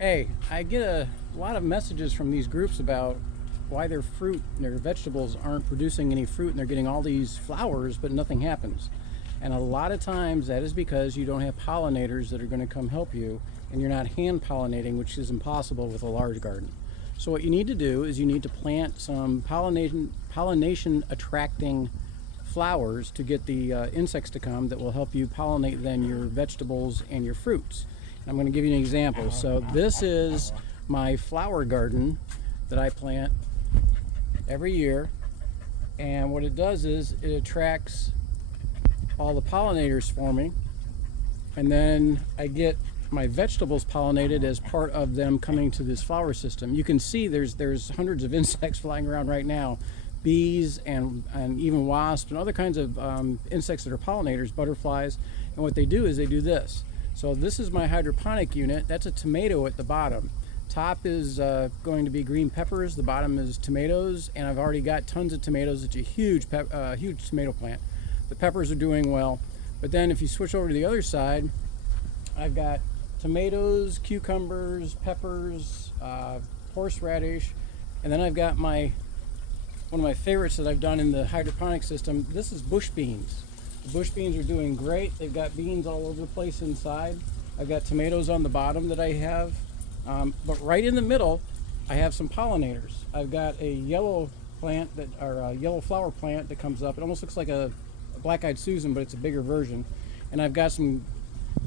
Hey, I get a lot of messages from these groups about why their fruit, their vegetables aren't producing any fruit and they're getting all these flowers, but nothing happens. And a lot of times that is because you don't have pollinators that are going to come help you and you're not hand pollinating, which is impossible with a large garden. So what you need to do is you need to plant some pollination attracting flowers to get the insects to come that will help you pollinate then your vegetables and your fruits. I'm going to give you an example. So this is my flower garden that I plant every year, and what it does is it attracts all the pollinators for me, and then I get my vegetables pollinated as part of them coming to this flower system. You can see there's hundreds of insects flying around right now, bees and even wasps and other kinds of insects that are pollinators, butterflies. And what they do is they do this. So this is my hydroponic unit. That's a tomato at the bottom. Top is going to be green peppers. The bottom is tomatoes, and I've already got tons of tomatoes. It's a huge tomato plant. The peppers are doing well. But then if you switch over to the other side, I've got tomatoes, cucumbers, peppers, horseradish, and then I've got one of my favorites that I've done in the hydroponic system. This is bush beans. The bush beans are doing great. They've got beans all over the place inside. I've got tomatoes on the bottom that I have. But right in the middle, I have some pollinators. I've got a yellow plant or a yellow flower plant that comes up. It almost looks like a black-eyed Susan, but it's a bigger version. And I've got some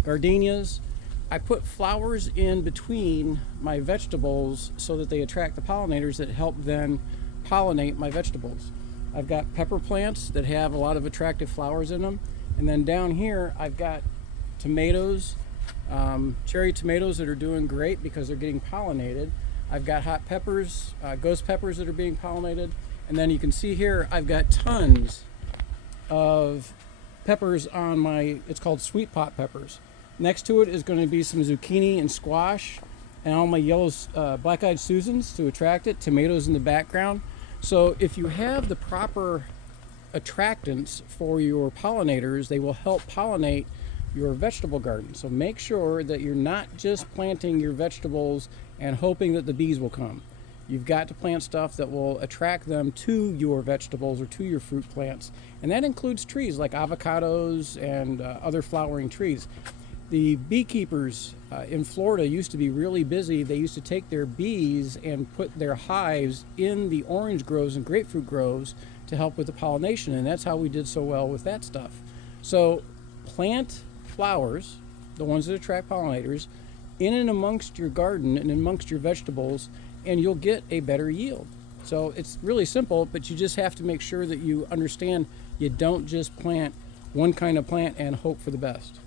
gardenias. I put flowers in between my vegetables so that they attract the pollinators that help then pollinate my vegetables. I've got pepper plants that have a lot of attractive flowers in them. And then down here, I've got tomatoes, cherry tomatoes that are doing great because they're getting pollinated. I've got hot peppers, ghost peppers that are being pollinated. And then you can see here, I've got tons of peppers on it's called sweet pot peppers. Next to it is going to be some zucchini and squash and all my yellow black-eyed Susans to attract it, tomatoes in the background. So if you have the proper attractants for your pollinators, they will help pollinate your vegetable garden. So make sure that you're not just planting your vegetables and hoping that the bees will come. You've got to plant stuff that will attract them to your vegetables or to your fruit plants. And that includes trees like avocados and other flowering trees. The beekeepers in Florida used to be really busy. They used to take their bees and put their hives in the orange groves and grapefruit groves to help with the pollination, and that's how we did so well with that stuff. So plant flowers, the ones that attract pollinators, in and amongst your garden and amongst your vegetables, and you'll get a better yield. So it's really simple, but you just have to make sure that you understand you don't just plant one kind of plant and hope for the best.